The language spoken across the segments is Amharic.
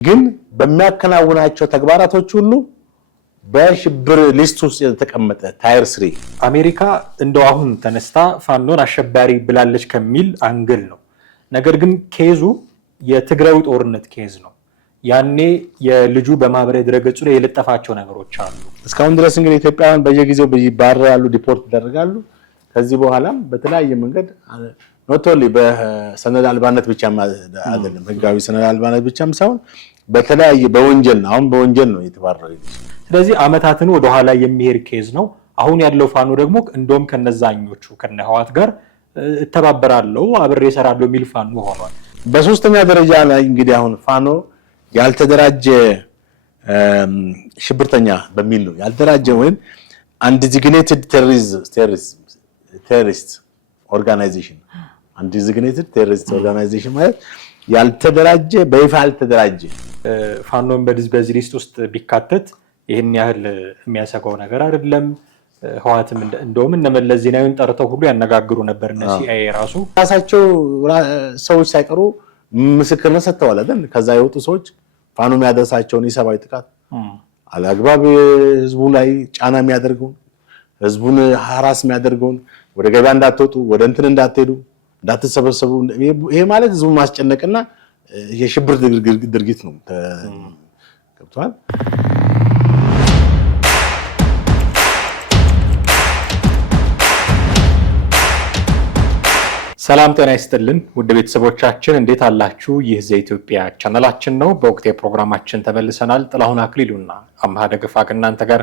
ግን በሚያከናውናቸው ተግባራቶች ሁሉ በሽብር ሊስት ውስጥ የተቀመጠ ታየር 3 አሜሪካ እንደው አሁን ተነስታ ፋኖን አሸባሪ ብላለች ከሚል አንግል ነው። ነገር ግን ኬዙ የትግራዩ ጦርነት ኬዝ ነው። ያኔ የልጁ በማህበራዊ ድረገጹ ላይ የለጠፋቸው ነገሮች አሉ። እስካሁን ድረስ እንግዲህ ኢትዮጵያውያን በየጊዜው ይባረራሉ፣ ዲፖርት ይደረጋሉ። ከዚህ በኋላም በተለያየ መንገድ ኖቶሊ በሰነድ አልባነት ብቻ አይደለም፣ ህጋዊ ሰነድ አልባነት ብቻም ሳይሆን በተለያየ በወንጀል ነው። አሁን በወንጀል ነው የተባረረው። ስለዚህ አመታትን ወደ ኋላ የሚሄድ ኬዝ ነው። አሁን ያለው ፋኖ ደግሞ እንደውም ከነዛኞቹ ከነህዋት ጋር እተባበራለሁ አብሬ እሰራለሁ የሚል ፋኖ ሆኗል። በሶስተኛ ደረጃ ላይ እንግዲህ አሁን ፋኖ ያልተደራጀ ሽብርተኛ በሚል ነው ያልተደራጀ ወይም undesignated terrorist organization undesignated terrorist organization ማለት ያልተደራጀ በይፋ ያልተደራጀ ፋኖን በዚህ ሊስት ውስጥ ቢካተት ይሄን ያህል የሚያሰጋው ነገር አይደለም። ህዋትም እንደውም እነመለስ ዜናዊን ጠርተው ሁሉ ያነጋግሩ ነበር። እነ ሲአይኤ ራሳቸው ሰዎች ሳይቀሩ ምስክርነት ሰጥተዋል አይደል? ከዛ የወጡ ሰዎች ፋኖ የሚያደርሳቸውን የሰብአዊ ጥቃት አላግባብ ህዝቡ ላይ ጫና የሚያደርገውን ህዝቡን ሐራስ የሚያደርገውን ወደ ገበያ እንዳትወጡ ወደ እንትን እንዳትሄዱ እንዳትሰበሰቡ ይሄ ማለት ህዝቡን ማስጨነቅና የሽብር ድርጊት ነው። ገብቷል። ሰላም ጤና ይስጥልን ውድ ቤተሰቦቻችን እንዴት አላችሁ? ይህ ዘኢትዮጵያ ቻናላችን ነው። በወቅታዊ ፕሮግራማችን ተመልሰናል። ጥላሁን አክሊሉና አምሃ ደገፋ ከእናንተ ጋር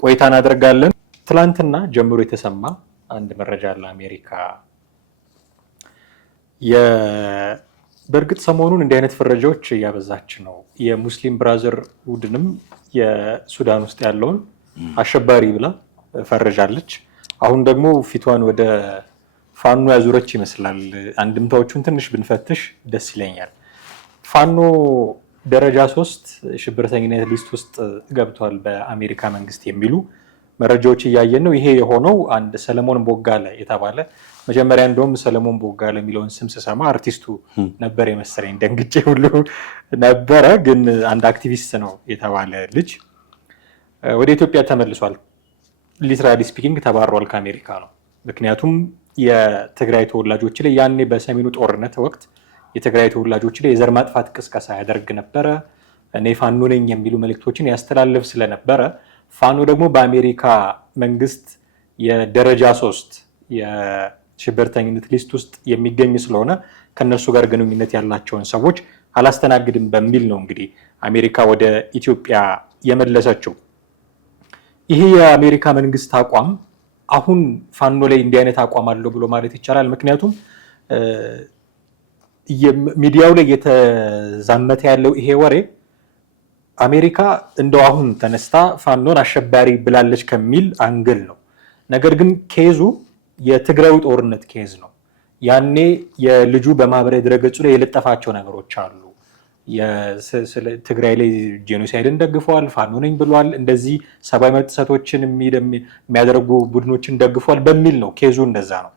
ቆይታ እናደርጋለን። ትላንትና ጀምሮ የተሰማ አንድ መረጃ አለ። አሜሪካ በእርግጥ ሰሞኑን እንዲህ አይነት ፍረጃዎች እያበዛች ነው። የሙስሊም ብራዘር ውድንም የሱዳን ውስጥ ያለውን አሸባሪ ብላ ፈረጃለች። አሁን ደግሞ ፊቷን ወደ ፋኖ ያዙረች ይመስላል። አንድምታዎቹን ትንሽ ብንፈትሽ ደስ ይለኛል። ፋኖ ደረጃ 3 ሽብርተኝነት ሊስት ውስጥ ገብቷል በአሜሪካ መንግስት የሚሉ መረጃዎች እያየን ነው። ይሄ የሆነው አንድ ሰለሞን ቦጋለ የተባለ መጀመሪያ እንደውም ሰለሞን ቦጋለ የሚለውን ስም ስሰማ አርቲስቱ ነበር የመሰለኝ፣ ደንግጬ ሁሉ ነበረ። ግን አንድ አክቲቪስት ነው የተባለ ልጅ ወደ ኢትዮጵያ ተመልሷል። ሊትራሊ ስፒኪንግ ተባሯል ከአሜሪካ ነው። ምክንያቱም የትግራይ ተወላጆች ላይ ያኔ በሰሜኑ ጦርነት ወቅት የትግራይ ተወላጆች ላይ የዘር ማጥፋት ቅስቀሳ ያደርግ ነበረ። እኔ ፋኖ ነኝ የሚሉ መልእክቶችን ያስተላልፍ ስለነበረ ፋኖ ደግሞ በአሜሪካ መንግስት የደረጃ 3 የሽብርተኝነት ሊስት ውስጥ የሚገኝ ስለሆነ ከነሱ ጋር ግንኙነት ያላቸውን ሰዎች አላስተናግድም በሚል ነው እንግዲህ አሜሪካ ወደ ኢትዮጵያ የመለሰችው። ይሄ የአሜሪካ መንግስት አቋም አሁን ፋኖ ላይ እንዲህ አይነት አቋም አለው ብሎ ማለት ይቻላል። ምክንያቱም ሚዲያው ላይ የተዛመተ ያለው ይሄ ወሬ አሜሪካ እንደው አሁን ተነስታ ፋኖን አሸባሪ ብላለች ከሚል አንግል ነው። ነገር ግን ኬዙ የትግራዩ ጦርነት ኬዝ ነው። ያኔ የልጁ በማህበራዊ ድረገጹ ላይ የለጠፋቸው ነገሮች አሉ። ትግራይ ላይ ጄኖሳይድን ደግፈዋል፣ ፋኖ ነኝ ብሏል፣ እንደዚህ ሰብአዊ መብት ጥሰቶችን የሚያደርጉ ቡድኖችን ደግፈዋል በሚል ነው ኬዙ እንደዛ ነው።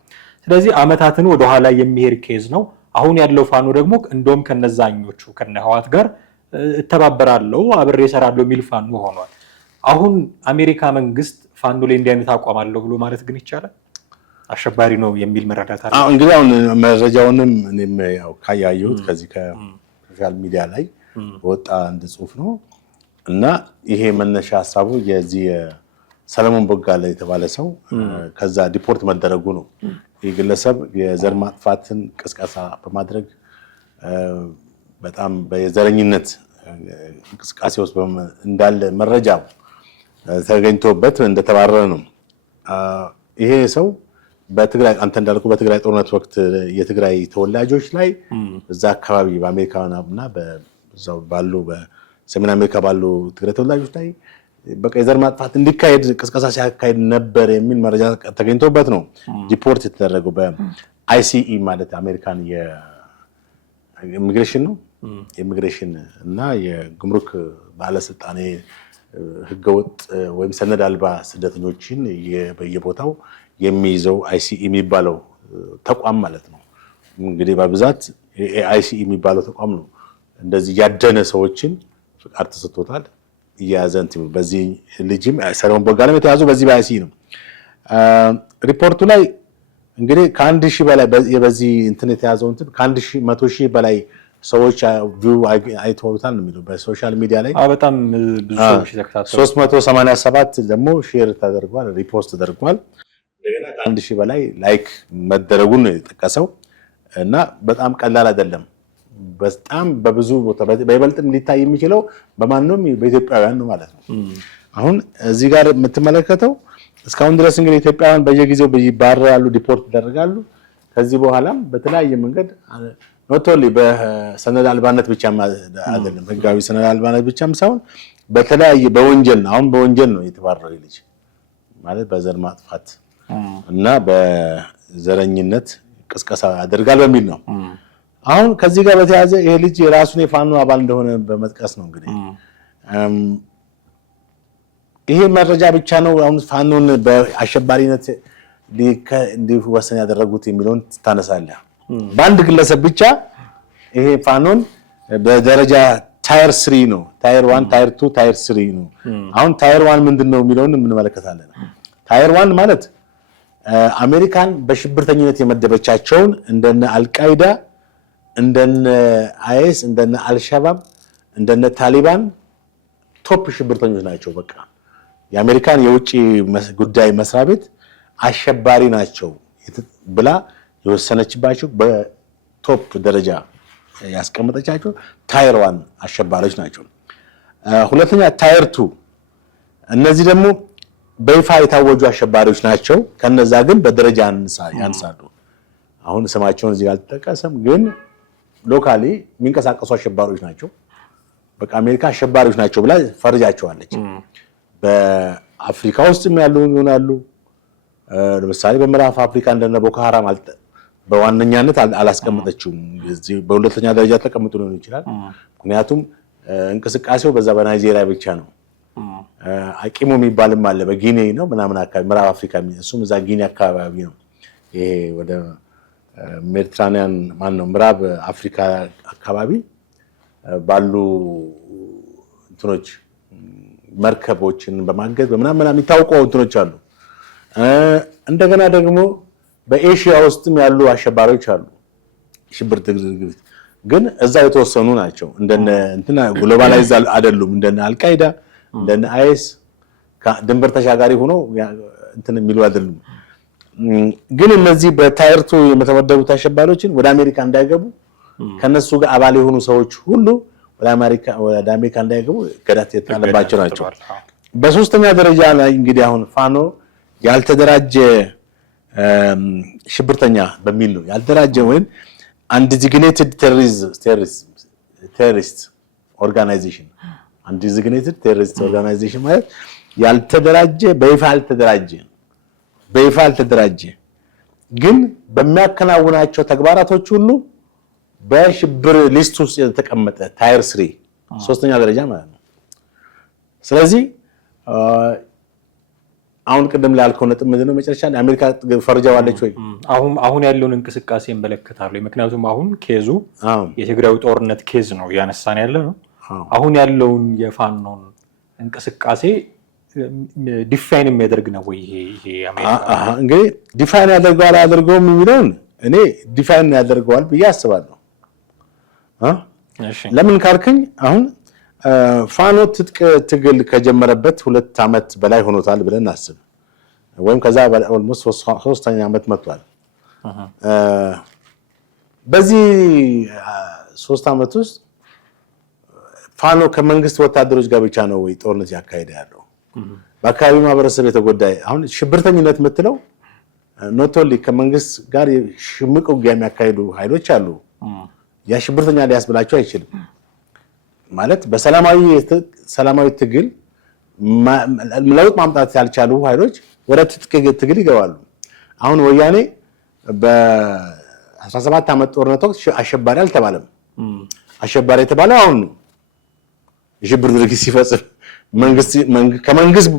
ስለዚህ አመታትን ወደኋላ የሚሄድ ኬዝ ነው። አሁን ያለው ፋኖ ደግሞ እንደውም ከነዛኞቹ ከነህዋት ጋር እተባበራለሁ አብሬ እሰራለሁ የሚል ፋኖ ሆኗል። አሁን አሜሪካ መንግስት ፋኖ ላይ እንዲህ አይነት አቋም አለው ብሎ ማለት ግን ይቻላል? አሸባሪ ነው የሚል መረዳት አለ። እንግዲህ አሁን መረጃውንም እኔም ያው ካያየሁት ከዚህ ከሶሻል ሚዲያ ላይ ወጣ አንድ ጽሁፍ ነው እና ይሄ መነሻ ሀሳቡ የዚህ ሰለሞን ቦጋለ የተባለ ሰው ከዛ ዲፖርት መደረጉ ነው። ይህ ግለሰብ የዘር ማጥፋትን ቅስቀሳ በማድረግ በጣም በዘረኝነት እንቅስቃሴ ውስጥ እንዳለ መረጃ ተገኝቶበት እንደተባረረ ነው። ይሄ ሰው በትግራይ አንተ እንዳልኩ በትግራይ ጦርነት ወቅት የትግራይ ተወላጆች ላይ እዛ አካባቢ በአሜሪካና በዛው ባሉ በሰሜን አሜሪካ ባሉ ትግራይ ተወላጆች ላይ በቃ የዘር ማጥፋት እንዲካሄድ ቅስቀሳ ሲያካሄድ ነበር የሚል መረጃ ተገኝቶበት ነው ዲፖርት የተደረገው በአይሲኢ ማለት አሜሪካን የኢሚግሬሽን ነው የኢሚግሬሽን እና የጉምሩክ ባለስልጣን ህገወጥ ወይም ሰነድ አልባ ስደተኞችን በየቦታው የሚይዘው አይሲኢ የሚባለው ተቋም ማለት ነው። እንግዲህ በብዛት አይሲኢ የሚባለው ተቋም ነው እንደዚህ ያደነ ሰዎችን ፍቃድ ተሰጥቶታል እያያዘን በዚህ ልጅም ሰለሞን ቦጋለም የተያዙ በዚህ ባያሲ ነው። ሪፖርቱ ላይ እንግዲህ ከ1000 በላይ በዚህ እንትን የተያዘው እንትን ከ100,000 በላይ ሰዎች ቪው አይተውታል ነው የሚለው በሶሻል ሚዲያ ላይ በጣም ብዙ ሰዎች ተከታተሉ። 387 ደግሞ ሼር ተደርጓል፣ ሪፖስት ተደርጓል። እንደገና ከ1000 በላይ ላይክ መደረጉን ነው የጠቀሰው እና በጣም ቀላል አይደለም። በጣም በብዙ ቦታ በይበልጥም ሊታይ የሚችለው በማንንም በኢትዮጵያውያን ነው ማለት ነው። አሁን እዚህ ጋር የምትመለከተው እስካሁን ድረስ እንግዲህ ኢትዮጵያውያን በየጊዜው ይባረራሉ፣ ዲፖርት ይደረጋሉ። ከዚህ በኋላም በተለያየ መንገድ ኖቶሊ በሰነድ አልባነት ብቻም አይደለም፣ ህጋዊ ሰነድ አልባነት ብቻም ሳይሆን በተለያየ በወንጀል ነው። አሁን በወንጀል ነው የተባረረው ልጅ ማለት በዘር ማጥፋት እና በዘረኝነት ቅስቀሳ ያደርጋል በሚል ነው። አሁን ከዚህ ጋር በተያያዘ ይሄ ልጅ የራሱን የፋኖ አባል እንደሆነ በመጥቀስ ነው እንግዲህ ይሄ መረጃ ብቻ ነው አሁን ፋኖን በአሸባሪነት እንዲወሰን ያደረጉት የሚለውን ታነሳለህ። በአንድ ግለሰብ ብቻ ይሄ ፋኖን በደረጃ ታየር 3 ነው፣ ታየር 1 ታየር 2 ታየር 3 ነው። አሁን ታየር 1 ምንድነው የሚለውን እንመለከታለን። ታየር 1 ማለት አሜሪካን በሽብርተኝነት የመደበቻቸውን እንደነ አልቃይዳ፣ እንደነ አይኤስ፣ እንደነ አልሻባብ፣ እንደነ ታሊባን ቶፕ ሽብርተኞች ናቸው። በቃ የአሜሪካን የውጭ ጉዳይ መስሪያ ቤት አሸባሪ ናቸው ብላ የወሰነችባቸው በቶፕ ደረጃ ያስቀመጠቻቸው ታየር 1 አሸባሪዎች ናቸው። ሁለተኛ ታየር 2 እነዚህ ደግሞ በይፋ የታወጁ አሸባሪዎች ናቸው። ከነዛ ግን በደረጃ ያንሳሉ። አሁን ስማቸውን እዚህ አልተጠቀሰም፣ ግን ሎካሊ የሚንቀሳቀሱ አሸባሪዎች ናቸው። በቃ አሜሪካ አሸባሪዎች ናቸው ብላ ፈርጃቸዋለች። በአፍሪካ ውስጥም ያሉ ይሆናሉ። ለምሳሌ በምዕራብ አፍሪካ እንደነ ቦኮ ሐራም በዋነኛነት አላስቀመጠችውም። በሁለተኛ ደረጃ ተቀምጦ ሊሆን ይችላል። ምክንያቱም እንቅስቃሴው በዛ በናይጄሪያ ብቻ ነው። አቂሙ የሚባልም አለ በጊኒ ነው ምናምን አካባቢ ምዕራብ አፍሪካ እሱም እዛ ጊኒ አካባቢ ነው። ይሄ ወደ ሜዲትራኒያን ማነው ምዕራብ አፍሪካ አካባቢ ባሉ እንትኖች መርከቦችን በማገዝ በምናምን የሚታወቁ እንትኖች አሉ። እንደገና ደግሞ በኤሽያ ውስጥም ያሉ አሸባሪዎች አሉ። ሽብር ድርጊት ግን እዛ የተወሰኑ ናቸው። እንደነ እንትና ግሎባላይዝ አይደሉም። እንደነ አልቃይዳ እንደነ አይኤስ ድንበር ተሻጋሪ ሆኖ እንትን የሚሉ አይደሉም። ግን እነዚህ በታየር 2 የተመደቡት አሸባሪዎችን ወደ አሜሪካ እንዳይገቡ ከነሱ ጋር አባል የሆኑ ሰዎች ሁሉ ወደ አሜሪካ እንዳይገቡ ገዳት የተጣለባቸው ናቸው። በሶስተኛ ደረጃ ላይ እንግዲህ አሁን ፋኖ ያልተደራጀ ሽብርተኛ በሚል ነው ያልተደራጀ ወይም አንዲዚግኔትድ ቴሮሪስት ኦርጋናይዜሽን አንዲዚግኔትድ ቴሮሪስት ኦርጋናይዜሽን ማለት ያልተደራጀ በይፋ ያልተደራጀ ግን በሚያከናውናቸው ተግባራቶች ሁሉ በሽብር ሊስት ውስጥ የተቀመጠ ታየር 3 ሶስተኛ ደረጃ ማለት ነው። ስለዚህ አሁን ቅድም ላይ ያልከው ነጥብ ምንድነው መጨረሻ አሜሪካ ፈርጃዋለች ወይ? አሁን ያለውን እንቅስቃሴ እንመለከታለሁ። ምክንያቱም አሁን ኬዙ የትግራዩ ጦርነት ኬዝ ነው ያነሳን ያለ ነው። አሁን ያለውን የፋኖን እንቅስቃሴ ዲፋይን የሚያደርግ ነው ወይ ይሄ አሜሪካ? እንግዲህ ዲፋይን ያደርገዋል አያደርገውም የሚለውን እኔ ዲፋይን ያደርገዋል ብዬ አስባለሁ። ለምን ካልከኝ አሁን ፋኖ ትጥቅ ትግል ከጀመረበት 2 ዓመት በላይ ሆኖታል ብለን አስብ፣ ወይም ከዛ ኦልሞስት 3ኛ ዓመት መጥቷል። በዚህ 3 ዓመት ውስጥ ፋኖ ከመንግስት ወታደሮች ጋር ብቻ ነው ወይ ጦርነት ያካሄደ ያለው? በአካባቢው ማህበረሰብ የተጎዳ አሁን ሽብርተኝነት የምትለው ኖቶሊ ከመንግስት ጋር ሽምቅ ውጊያ የሚያካሂዱ ኃይሎች አሉ። ያ ሽብርተኛ ሊያስብላቸው አይችልም። ማለት በሰላማዊ ትግል ለውጥ ማምጣት ያልቻሉ ኃይሎች ወደ ትጥቅ ትግል ይገባሉ። አሁን ወያኔ በ17 ዓመት ጦርነት ወቅት አሸባሪ አልተባለም። አሸባሪ የተባለው አሁን ነው። የሽብር ድርጊት ሲፈጽም ከመንግስት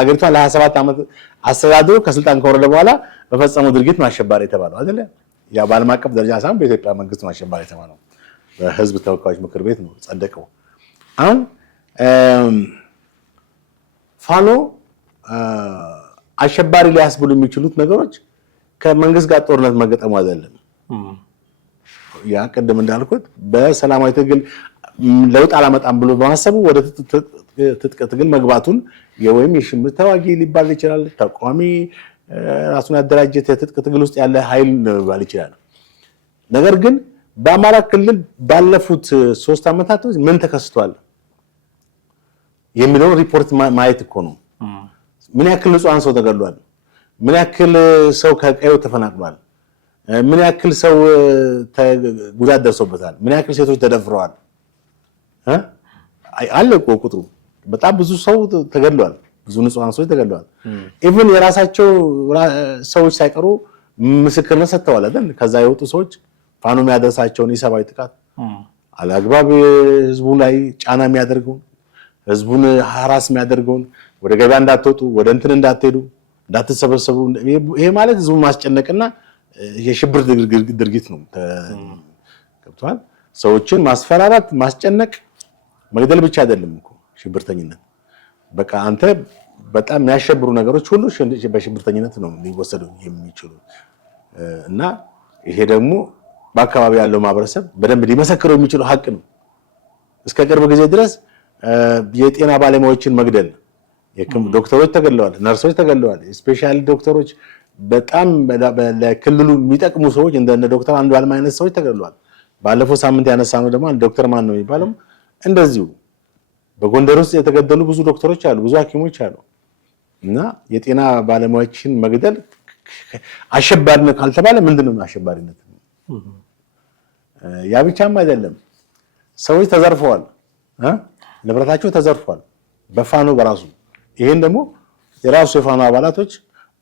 አገሪቷን ለ27 ዓመት አስተዳድሮ ከስልጣን ከወረደ በኋላ በፈጸመው ድርጊት ነው አሸባሪ የተባለው አይደለ? ያ በዓለም አቀፍ ደረጃ ሳይሆን በኢትዮጵያ መንግስት ነው አሸባሪ የተባለው። በህዝብ ተወካዮች ምክር ቤት ነው ጸደቀው። አሁን ፋኖ አሸባሪ ሊያስብሉ የሚችሉት ነገሮች ከመንግስት ጋር ጦርነት መገጠሙ አይደለም። ያ ቅድም እንዳልኩት በሰላማዊ ትግል ለውጥ አላመጣም ብሎ በማሰቡ ወደ ትጥቅ ትግል መግባቱን ወይም የሽምር ተዋጊ ሊባል ይችላል፣ ተቋሚ ራሱን ያደራጀ የትጥቅ ትግል ውስጥ ያለ ኃይል ሊባል ይችላል። ነገር ግን በአማራ ክልል ባለፉት 3 ዓመታት ምን ተከስቷል የሚለውን ሪፖርት ማየት እኮ ነው። ምን ያክል ንጹሃን ሰው ተገድሏል? ምን ያክል ሰው ከቀዩ ተፈናቅሏል? ምን ያክል ሰው ጉዳት ደርሶበታል? ምን ያክል ሴቶች ተደፍረዋል? አለ እኮ ቁጥሩ። በጣም ብዙ ሰው ተገድሏል። ብዙ ንጹሃን ሰዎች ተገድሏል። ኢቭን የራሳቸው ሰዎች ሳይቀሩ ምስክርነት ሰጥተዋል አይደል? ከዛ የወጡ ሰዎች ፋኖ የሚያደርሳቸውን የሰብአዊ ጥቃት አላግባብ ህዝቡ ላይ ጫና የሚያደርገውን ህዝቡን ሀራስ የሚያደርገውን ወደ ገበያ እንዳትወጡ፣ ወደ እንትን እንዳትሄዱ፣ እንዳትሰበሰቡ፣ ይሄ ማለት ህዝቡን ማስጨነቅና የሽብር ድርጊት ነው። ገብቷል? ሰዎችን ማስፈራራት፣ ማስጨነቅ፣ መግደል ብቻ አይደለም እኮ ሽብርተኝነት። በቃ አንተ በጣም የሚያሸብሩ ነገሮች ሁሉ በሽብርተኝነት ነው ሊወሰዱ የሚችሉ እና ይሄ ደግሞ በአካባቢ ያለው ማህበረሰብ በደንብ ሊመሰክረው የሚችለው ሀቅ ነው። እስከ ቅርብ ጊዜ ድረስ የጤና ባለሙያዎችን መግደል፣ ዶክተሮች ተገድለዋል፣ ነርሶች ተገድለዋል፣ ስፔሻል ዶክተሮች በጣም ለክልሉ የሚጠቅሙ ሰዎች እንደነ ዶክተር አንዱዓለም አይነት ሰዎች ተገድለዋል። ባለፈው ሳምንት ያነሳነው ደግሞ ዶክተር ማን ነው የሚባለው እንደዚሁ በጎንደር ውስጥ የተገደሉ ብዙ ዶክተሮች አሉ፣ ብዙ ሐኪሞች አሉ። እና የጤና ባለሙያዎችን መግደል አሸባሪነት ካልተባለ ምንድነው አሸባሪነት? ያ ብቻም አይደለም። ሰዎች ተዘርፈዋል፣ ንብረታቸው ተዘርፏል በፋኖ በራሱ። ይሄን ደግሞ የራሱ የፋኖ አባላቶች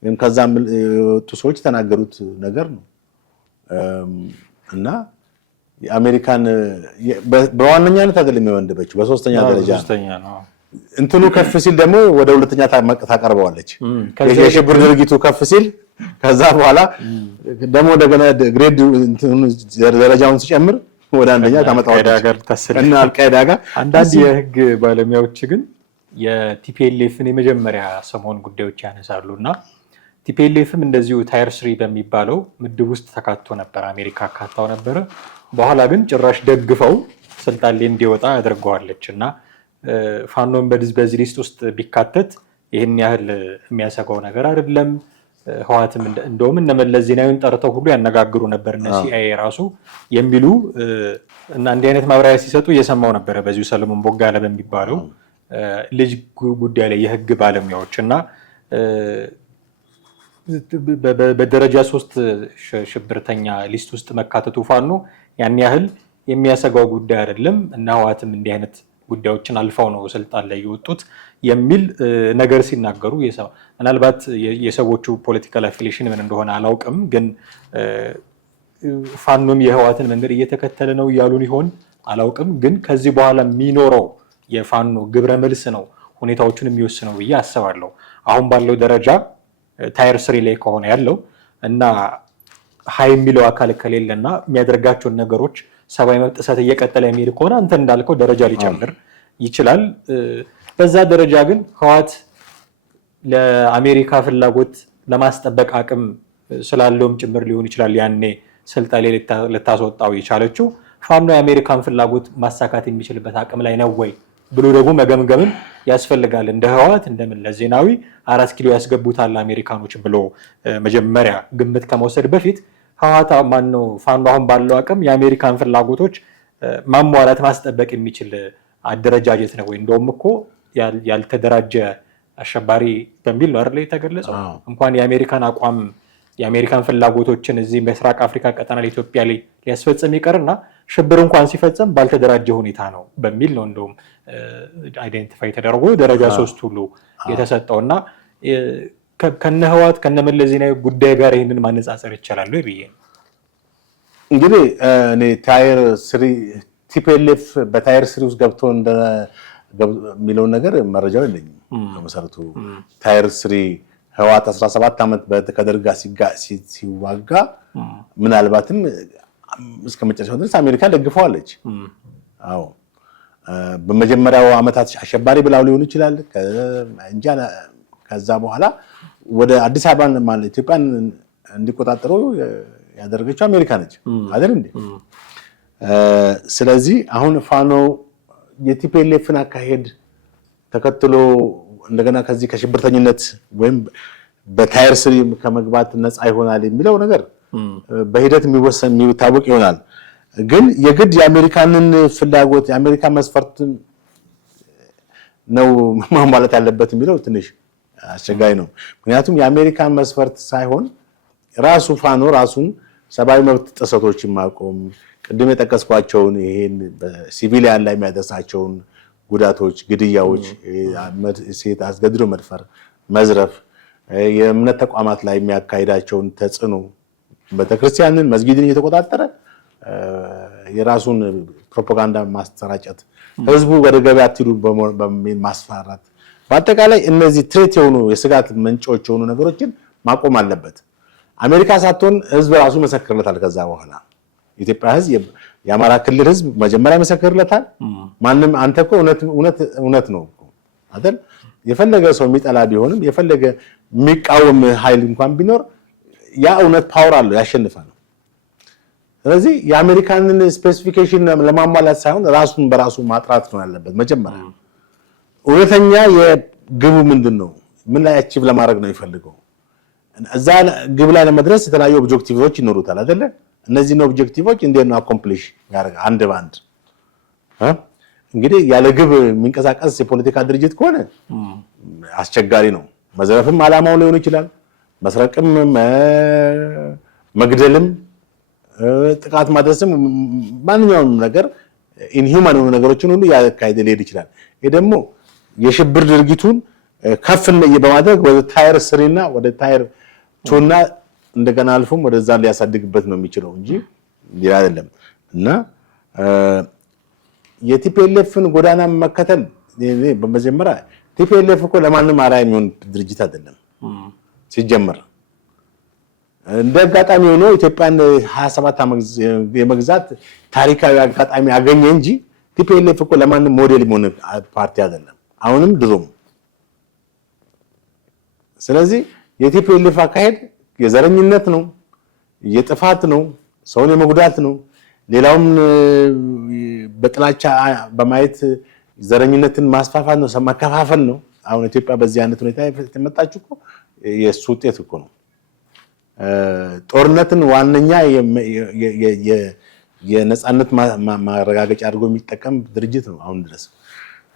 ወይም ከዛም የወጡ ሰዎች የተናገሩት ነገር ነው። እና የአሜሪካን በዋነኛነት አይደለም የወንደበችው፣ በሶስተኛ ደረጃ እንትኑ ከፍ ሲል ደግሞ ወደ ሁለተኛ ታቀርበዋለች። የሽብር ድርጊቱ ከፍ ሲል ከዛ በኋላ ደግሞ እንደገና ግሬድ ደረጃውን ሲጨምር ወደ አንደኛ ታመጣዋለች እና አልቃይዳ ጋር። አንዳንድ የህግ ባለሙያዎች ግን የቲፒኤልኤፍን የመጀመሪያ ሰሞን ጉዳዮች ያነሳሉ እና ቲፒኤልኤፍም እንደዚሁ ታየር 3 በሚባለው ምድብ ውስጥ ተካቶ ነበር፣ አሜሪካ አካታው ነበረ። በኋላ ግን ጭራሽ ደግፈው ስልጣን ላይ እንዲወጣ ያደርገዋለች እና ፋኖን በዚህ ሊስት ውስጥ ቢካተት ይህን ያህል የሚያሰጋው ነገር አይደለም። ህወሓትም እንደውም እነ መለስ ዜናዊን ጠርተው ሁሉ ያነጋግሩ ነበር እነ ሲአይኤ ራሱ የሚሉ እና እንዲህ አይነት ማብራሪያ ሲሰጡ እየሰማው ነበረ በዚሁ ሰለሞን ቦጋለ በሚባለው ልጅ ጉዳይ ላይ የህግ ባለሙያዎች እና በደረጃ 3 ሽብርተኛ ሊስት ውስጥ መካተቱ ፋኖ ያን ያህል የሚያሰጋው ጉዳይ አይደለም እና ህወሓትም እንዲህ አይነት ጉዳዮችን አልፈው ነው ስልጣን ላይ የወጡት የሚል ነገር ሲናገሩ ምናልባት የሰዎቹ ፖለቲካል አፊሊዬሽን ምን እንደሆነ አላውቅም፣ ግን ፋኖም የህወሓትን መንገድ እየተከተለ ነው እያሉን ይሆን አላውቅም። ግን ከዚህ በኋላ የሚኖረው የፋኖ ግብረ መልስ ነው ሁኔታዎቹን የሚወስነው ብዬ አስባለሁ። አሁን ባለው ደረጃ ታየር 3 ላይ ከሆነ ያለው እና ሀይ የሚለው አካል ከሌለና የሚያደርጋቸውን ነገሮች ሰብአዊ መብት ጥሰት እየቀጠለ የሚሄድ ከሆነ አንተ እንዳልከው ደረጃ ሊጨምር ይችላል። በዛ ደረጃ ግን ህወሓት ለአሜሪካ ፍላጎት ለማስጠበቅ አቅም ስላለውም ጭምር ሊሆን ይችላል ያኔ ስልጣን ላይ ልታስወጣው የቻለችው። ፋኖ የአሜሪካን ፍላጎት ማሳካት የሚችልበት አቅም ላይ ነው ወይ ብሎ ደግሞ መገምገምን ያስፈልጋል። እንደ ህወሓት እንደ መለስ ዜናዊ 4 ኪሎ ያስገቡታል አሜሪካኖች ብሎ መጀመሪያ ግምት ከመውሰድ በፊት ህወሓት ማነው ፋኖ አሁን ባለው አቅም የአሜሪካን ፍላጎቶች ማሟላት ማስጠበቅ የሚችል አደረጃጀት ነው ወይ? እንደውም እኮ ያልተደራጀ አሸባሪ በሚል ነው አይደል የተገለጸው። እንኳን የአሜሪካን አቋም የአሜሪካን ፍላጎቶችን እዚህ በምስራቅ አፍሪካ ቀጠና ላይ ኢትዮጵያ ላይ ሊያስፈጽም ይቀርና ሽብር እንኳን ሲፈጽም ባልተደራጀ ሁኔታ ነው በሚል ነው እንደውም አይደንቲፋይ ተደርጎ ደረጃ 3 ሁሉ የተሰጠውና ከነ ህወሓት ከነ መለስ ዜናዊ ጉዳይ ጋር ይህንን ማነጻጸር ይቻላል ወይ ብዬ እንግዲህ እኔ ታየር 3 ቲፒኤልኤፍ በታየር 3 ውስጥ ገብቶ የሚለውን ነገር መረጃው የለኝም። በመሰረቱ ታየር 3 ህወሓት 17 ዓመት ከደርግ ጋር ሲዋጋ ምናልባትም እስከ መጨረሻው ድረስ አሜሪካ ደግፈዋለች። አዎ በመጀመሪያው ዓመታት አሸባሪ ብላው ሊሆን ይችላል እንጂ ከዛ በኋላ ወደ አዲስ አበባን ማለት ኢትዮጵያን እንዲቆጣጠሩ ያደረገችው አሜሪካ ነች አይደል እንዴ? ስለዚህ አሁን ፋኖ የቲፒኤልኤፍን አካሄድ ተከትሎ እንደገና ከዚህ ከሽብርተኝነት ወይም በታየር ስሪ ከመግባት ነፃ ይሆናል የሚለው ነገር በሂደት የሚታወቅ ይሆናል። ግን የግድ የአሜሪካንን ፍላጎት የአሜሪካ መስፈርት ነው ማሟላት ያለበት የሚለው ትንሽ አስቸጋሪ ነው። ምክንያቱም የአሜሪካን መስፈርት ሳይሆን ራሱ ፋኖ ራሱን ሰብአዊ መብት ጥሰቶችን ማቆም፣ ቅድም የጠቀስኳቸውን ይሄን በሲቪሊያን ላይ የሚያደርሳቸውን ጉዳቶች፣ ግድያዎች፣ ሴት አስገድዶ መድፈር፣ መዝረፍ፣ የእምነት ተቋማት ላይ የሚያካሂዳቸውን ተጽዕኖ ቤተክርስቲያንን መስጊድን እየተቆጣጠረ የራሱን ፕሮፓጋንዳ ማስተራጨት፣ ህዝቡ ወደ ገበያ አትሂዱ በሚል ማስፈራራት፣ በአጠቃላይ እነዚህ ትሬት የሆኑ የስጋት ምንጮች የሆኑ ነገሮችን ማቆም አለበት። አሜሪካ ሳትሆን ህዝብ ራሱ መሰክርለታል። ከዛ በኋላ ኢትዮጵያ ህዝብ የአማራ ክልል ህዝብ መጀመሪያ መሰክርለታል። ማንም አንተ እኮ እውነት ነው አይደል? የፈለገ ሰው የሚጠላ ቢሆንም የፈለገ የሚቃወም ኃይል እንኳን ቢኖር ያ እውነት ፓወር አለው፣ ያሸንፋል። ስለዚህ የአሜሪካንን ስፔሲፊኬሽን ለማሟላት ሳይሆን ራሱን በራሱ ማጥራት ነው ያለበት። መጀመሪያ እውነተኛ የግቡ ምንድን ነው? ምን ላይ አቺቭ ለማድረግ ነው የሚፈልገው? እዛ ግብ ላይ ለመድረስ የተለያዩ ኦብጀክቲቮች ይኖሩታል አይደለ? እነዚህን ኦብጀክቲቮች እንዴት ነው አኮምፕሊሽ ያደርግ አንድ ባንድ? እንግዲህ ያለ ግብ የሚንቀሳቀስ የፖለቲካ ድርጅት ከሆነ አስቸጋሪ ነው። መዝረፍም አላማው ሊሆን ይችላል፣ መስረቅም፣ መግደልም፣ ጥቃት ማድረስም፣ ማንኛውም ነገር ኢንሂውማን የሆኑ ነገሮችን ሁሉ ያካሄደ ሊሄድ ይችላል። ይሄ ደግሞ የሽብር ድርጊቱን ከፍ በማድረግ ወደ ታየር ስሪና ወደ ታየር ቱና እንደገና አልፎም ወደዛ ሊያሳድግበት ነው የሚችለው እንጂ ሌላ አይደለም። እና የቲፒኤልኤፍን ጎዳና መከተል በመጀመሪያ ቲፒኤልኤፍ እኮ ለማንም አርአያ የሚሆን ድርጅት አይደለም ሲጀመር። እንደ አጋጣሚ ሆኖ ኢትዮጵያን 27 ዓመት የመግዛት ታሪካዊ አጋጣሚ አገኘ እንጂ ቲፒኤልኤፍ እኮ ለማንም ሞዴል የሚሆን ፓርቲ አይደለም አሁንም ድሮም። ስለዚህ የቲፒኤልኤፍ አካሄድ የዘረኝነት ነው፣ የጥፋት ነው፣ ሰውን የመጉዳት ነው፣ ሌላውን በጥላቻ በማየት ዘረኝነትን ማስፋፋት ነው፣ መከፋፈል ነው። አሁን ኢትዮጵያ በዚህ አይነት ሁኔታ የመጣችው እኮ የሱ ውጤት እኮ ነው። ጦርነትን ዋነኛ የነጻነት ማረጋገጫ አድርጎ የሚጠቀም ድርጅት ነው አሁን ድረስ።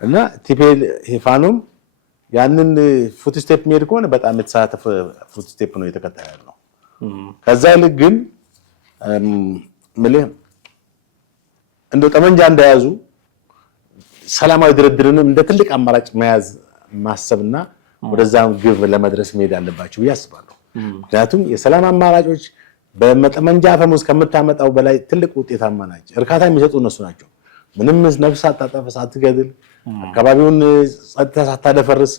እና ቲፒኤልኤፍ ፋኖም ያንን ፉት ስቴፕ የሚሄድ ከሆነ በጣም የተሳተፈ ፉት ስቴፕ ነው የተከተለ ያለው። ከዛ ይልቅ ግን እንደው ጠመንጃ እንደያዙ ሰላማዊ ድርድርንም እንደ ትልቅ አማራጭ መያዝ ማሰብና ወደዛ ግብ ለመድረስ መሄድ አለባቸው ብዬ አስባለሁ። ምክንያቱም የሰላም አማራጮች በመጠመንጃ አፈሙዝ ከምታመጣው በላይ ትልቅ ውጤታማ ናቸው። እርካታ የሚሰጡ እነሱ ናቸው። ምንም ነፍስ ሳታጠፋ ሳትገድል፣ አካባቢውን ጸጥታ ሳታደፈርስ፣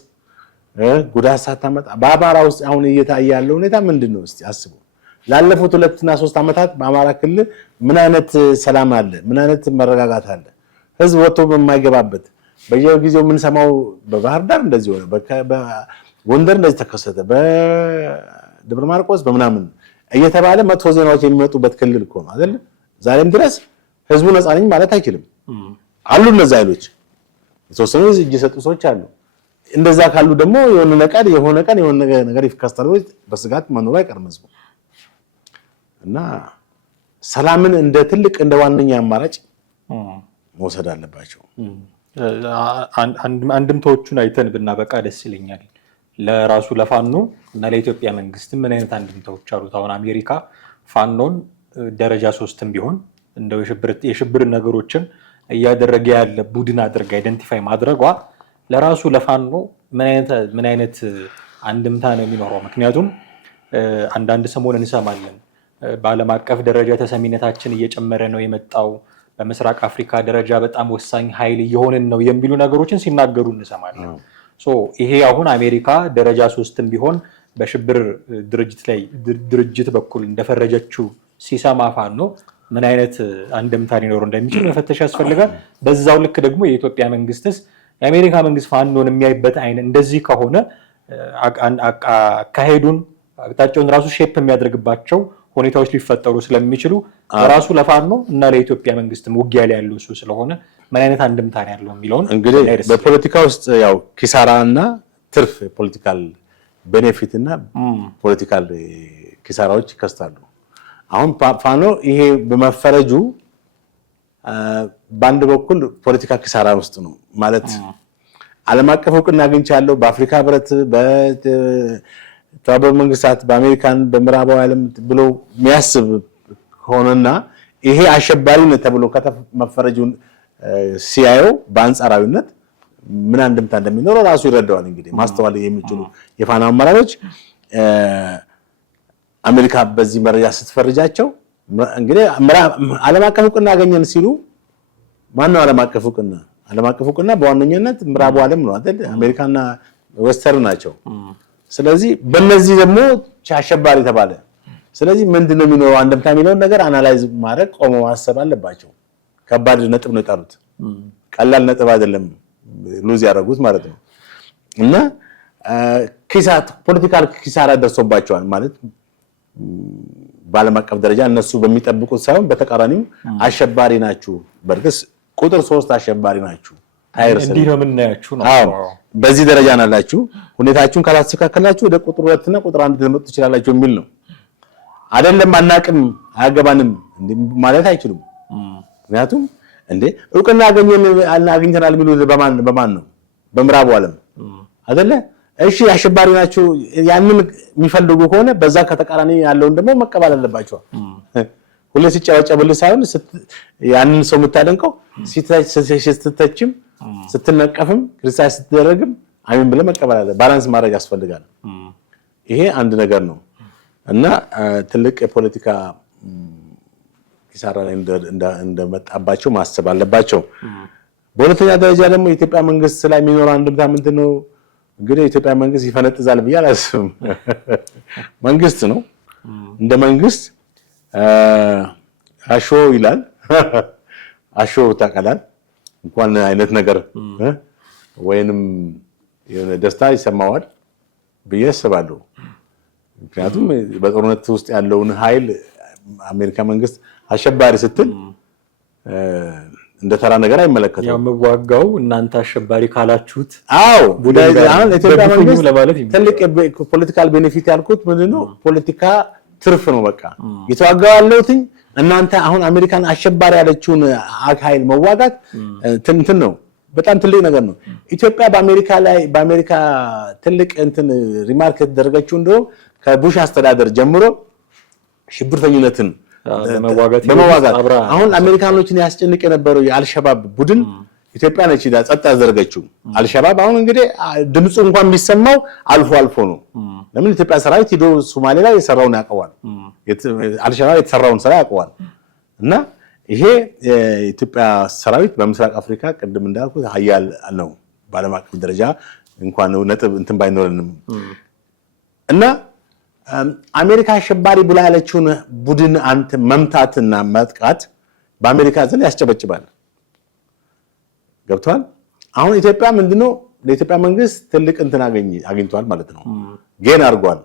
ጉዳት ሳታመጣ በአማራ ውስጥ አሁን እየታየ ያለው ሁኔታ ምንድነው? እስቲ አስቡ። ላለፉት 2 እና 3 ዓመታት በአማራ ክልል ምን አይነት ሰላም አለ? ምን አይነት መረጋጋት አለ? ህዝብ ወጥቶ በማይገባበት በየጊዜው የምንሰማው በባህር ዳር እንደዚህ ሆነ፣ በጎንደር እንደዚህ ተከሰተ፣ በደብረ ማርቆስ በምናምን እየተባለ መጥፎ ዜናዎች የሚመጡበት ክልል እኮ ነው አይደል? ዛሬም ድረስ ህዝቡ ነፃ ነኝ ማለት አይችልም። አሉ እነዛ ኃይሎች፣ የተወሰኑ እጅ የሰጡ ሰዎች አሉ። እንደዛ ካሉ ደግሞ የሆነ ቀን የሆነ ነገር ይፈከስታል፣ በስጋት መኖሩ አይቀርም ህዝቡ። እና ሰላምን እንደ ትልቅ እንደ ዋነኛ አማራጭ መውሰድ አለባቸው። አንድምታዎቹን አይተን ብናበቃ ደስ ይለኛል። ለራሱ ለፋኖ እና ለኢትዮጵያ መንግስት ምን አይነት አንድምታዎች አሉት? አሁን አሜሪካ ፋኖን ደረጃ 3ም ቢሆን እንደው የሽብር ነገሮችን እያደረገ ያለ ቡድን አድርጋ አይደንቲፋይ ማድረጓ ለራሱ ለፋኖ ምን አይነት አንድምታ ነው የሚኖረው? ምክንያቱም አንዳንድ ሰሞኑን እንሰማለን በዓለም አቀፍ ደረጃ ተሰሚነታችን እየጨመረ ነው የመጣው፣ በምስራቅ አፍሪካ ደረጃ በጣም ወሳኝ ኃይል እየሆንን ነው የሚሉ ነገሮችን ሲናገሩ እንሰማለን። ይሄ አሁን አሜሪካ ደረጃ 3ም ቢሆን በሽብር ድርጅት በኩል እንደፈረጀችው ሲሰማ ፋኖ ምን አይነት አንድምታ ሊኖረው እንደሚችል መፈተሽ ያስፈልጋል። በዛው ልክ ደግሞ የኢትዮጵያ መንግስትስ የአሜሪካ መንግስት ፋኖን የሚያይበት አይን እንደዚህ ከሆነ አካሄዱን አቅጣጫውን ራሱ ሼፕ የሚያደርግባቸው ሁኔታዎች ሊፈጠሩ ስለሚችሉ ራሱ ለፋኖ እና ለኢትዮጵያ መንግስት ውጊያ ላይ ያለው እሱ ስለሆነ ምን አይነት አንድምታ ያለው የሚለውን እንግዲህ በፖለቲካ ውስጥ ያው ኪሳራና ትርፍ ፖለቲካል ቤኔፊት እና ፖለቲካል ኪሳራዎች ይከስታሉ። አሁን ፋኖ ይሄ በመፈረጁ በአንድ በኩል ፖለቲካ ኪሳራ ውስጥ ነው ማለት ዓለም አቀፍ እውቅና አግኝቻለሁ በአፍሪካ ህብረት በተባበሩት መንግስታት በአሜሪካን በምዕራባዊ ዓለም ብሎ የሚያስብ ሆነና ይሄ አሸባሪነት ተብሎ መፈረጁን ሲያየው በአንጻራዊነት ምን አንድምታ እንደሚኖረው ራሱ ይረዳዋል። እንግዲህ ማስተዋል የሚችሉ የፋኖ አመራሮች አሜሪካ በዚህ መረጃ ስትፈርጃቸው እንግዲህ ዓለም አቀፍ እውቅና አገኘን ሲሉ ማነው ዓለም አቀፍ እውቅና? ዓለም አቀፍ እውቅና በዋነኝነት ምዕራቡ ዓለም ነው አይደል? አሜሪካና ዌስተርን ናቸው። ስለዚህ በእነዚህ ደግሞ አሸባሪ ተባለ። ስለዚህ ምንድነው የሚኖረው አንድምታ የሚለውን ነገር አናላይዝ ማድረግ ቆሞ ማሰብ አለባቸው። ከባድ ነጥብ ነው የጣሉት። ቀላል ነጥብ አይደለም ሉዝ ያደረጉት ማለት ነው። እና ፖለቲካል ኪሳራ ደርሶባቸዋል ማለት በዓለም አቀፍ ደረጃ እነሱ በሚጠብቁት ሳይሆን በተቃራኒው አሸባሪ ናችሁ፣ በርግስ ቁጥር 3 አሸባሪ ናችሁ፣ እንዲህ ነው የምናያችሁ ነው። በዚህ ደረጃ ናላችሁ፣ ሁኔታችሁን ካላስተካከላችሁ ወደ ቁጥር 2 እና ቁጥር 1 ልትመጡ ትችላላችሁ የሚል ነው። አይደለም አናቅም አያገባንም ማለት አይችሉም። ምክንያቱም እውቅና አግኝተናል የሚሉት በማን ነው? በምዕራቡ ዓለም አይደለ? እሺ አሸባሪ ናችሁ ያንን የሚፈልጉ ከሆነ በዛ ከተቃራኒ ያለውን ደግሞ መቀበል አለባቸው። ሁሌ ሲጨበጨብልህ ሳይሆን ያንን ሰው የምታደንቀው ስትተችም ስትነቀፍም ክርስቲያን ስትደረግም አሜን ብለህ መቀበል አለ። ባላንስ ማድረግ ያስፈልጋል። ይሄ አንድ ነገር ነው እና ትልቅ የፖለቲካ ኪሳራ ላይ እንደመጣባቸው ማሰብ አለባቸው። በሁለተኛ ደረጃ ደግሞ የኢትዮጵያ መንግስት ላይ የሚኖረው አንድምታ ምንድነው? እንግዲህ የኢትዮጵያ መንግስት ይፈነጥዛል ብዬ አላስብም። መንግስት ነው። እንደ መንግስት አሾ ይላል። አሾ ታቀላል እንኳን አይነት ነገር ወይንም የሆነ ደስታ ይሰማዋል ብዬ አስባለሁ። ምክንያቱም በጦርነት ውስጥ ያለውን ኃይል አሜሪካ መንግስት አሸባሪ ስትል እንደ ተራ ነገር አይመለከተውም። ያው መዋጋው እናንተ አሸባሪ ካላችሁት አሁን ኢትዮጵያ መንግስት ትልቅ ፖለቲካል ቤኔፊት ያልኩት ምንድነው? ፖለቲካ ትርፍ ነው። በቃ የተዋጋው ያለውት እናንተ አሁን አሜሪካን አሸባሪ ያለችውን ኃይል መዋጋት እንትን ነው። በጣም ትልቅ ነገር ነው። ኢትዮጵያ በአሜሪካ ትልቅ እንትን ሪማርክ የተደረገችው እንደው ከቡሽ አስተዳደር ጀምሮ ሽብርተኝነትን በመዋጋት አሁን አሜሪካኖችን ያስጨንቅ የነበረው የአልሸባብ ቡድን ኢትዮጵያ ነች ጸጥ ያደረገችው። አልሸባብ አሁን እንግዲህ ድምፁ እንኳን የሚሰማው አልፎ አልፎ ነው። ለምን ኢትዮጵያ ሰራዊት ሄዶ ሶማሌ ላይ የሰራውን ያውቀዋል። አልሸባብ የተሰራውን ስራ ያውቀዋል። እና ይሄ የኢትዮጵያ ሰራዊት በምስራቅ አፍሪካ ቅድም እንዳልኩት ሀያል ነው በዓለም አቀፍ ደረጃ እንኳን ነጥብ እንትን ባይኖርንም እና አሜሪካ አሸባሪ ብላ ያለችውን ቡድን አንተ መምታትና መጥቃት በአሜሪካ ዘንድ ያስጨበጭባል። ገብቷል። አሁን ኢትዮጵያ ምንድነው ለኢትዮጵያ መንግስት ትልቅ እንትን አግኝቷል ማለት ነው። ጌን አድርጓል።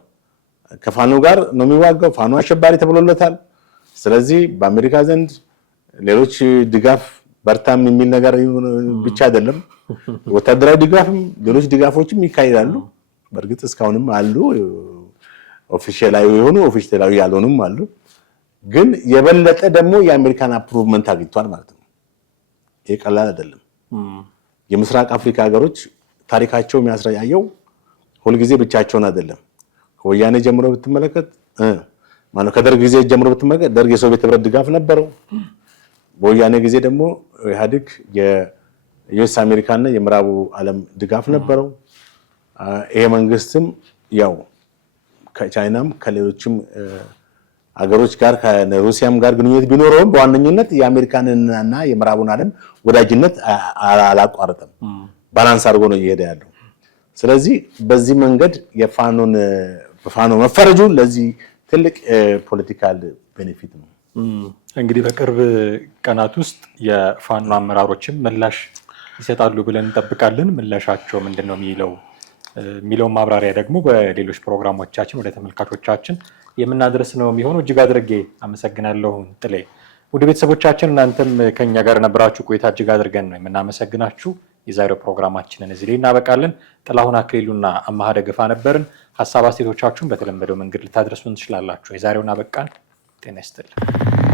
ከፋኖ ጋር ነው የሚዋጋው። ፋኖ አሸባሪ ተብሎለታል። ስለዚህ በአሜሪካ ዘንድ ሌሎች ድጋፍ በርታም የሚል ነገር ብቻ አይደለም፣ ወታደራዊ ድጋፍም ሌሎች ድጋፎችም ይካሄዳሉ። በእርግጥ እስካሁንም አሉ ኦፊሻላዊ የሆኑ ኦፊሻላዊ ያልሆኑም አሉ። ግን የበለጠ ደግሞ የአሜሪካን አፕሩቭመንት አግኝቷል ማለት ነው። ይሄ ቀላል አይደለም። የምስራቅ አፍሪካ ሀገሮች ታሪካቸው የሚያስረያየው ሁልጊዜ ብቻቸውን አይደለም። ከወያኔ ጀምሮ ብትመለከት ከደርግ ጊዜ ጀምሮ ብትመለከት ደርግ የሶቪየት ህብረት ድጋፍ ነበረው። በወያኔ ጊዜ ደግሞ ኢህአዴግ የዩኤስ አሜሪካና የምዕራቡ ዓለም ድጋፍ ነበረው። ይሄ መንግስትም ያው ከቻይናም ከሌሎችም አገሮች ጋር ከሩሲያም ጋር ግንኙነት ቢኖረውም በዋነኝነት የአሜሪካንና የምዕራቡን ዓለም ወዳጅነት አላቋረጠም። ባላንስ አድርጎ ነው እየሄደ ያለው። ስለዚህ በዚህ መንገድ በፋኖ መፈረጁ ለዚህ ትልቅ ፖለቲካል ቤኔፊት ነው። እንግዲህ በቅርብ ቀናት ውስጥ የፋኖ አመራሮችም ምላሽ ይሰጣሉ ብለን እንጠብቃለን። ምላሻቸው ምንድን ነው የሚለውን ማብራሪያ ደግሞ በሌሎች ፕሮግራሞቻችን ወደ ተመልካቾቻችን የምናደርስ ነው የሚሆነው። እጅግ አድርጌ አመሰግናለሁ ጥሌ። ውድ ቤተሰቦቻችን እናንተም ከኛ ጋር ነበራችሁ ቆይታ እጅግ አድርገን ነው የምናመሰግናችሁ። የዛሬው ፕሮግራማችንን እዚህ ላይ እናበቃለን። ጥላሁን አክሊሉና አማሃ ደገፋ ነበርን። ሀሳብ አስተያየቶቻችሁን በተለመደው መንገድ ልታደርሱን ትችላላችሁ። የዛሬውን አበቃን። ጤና ይስጥልን።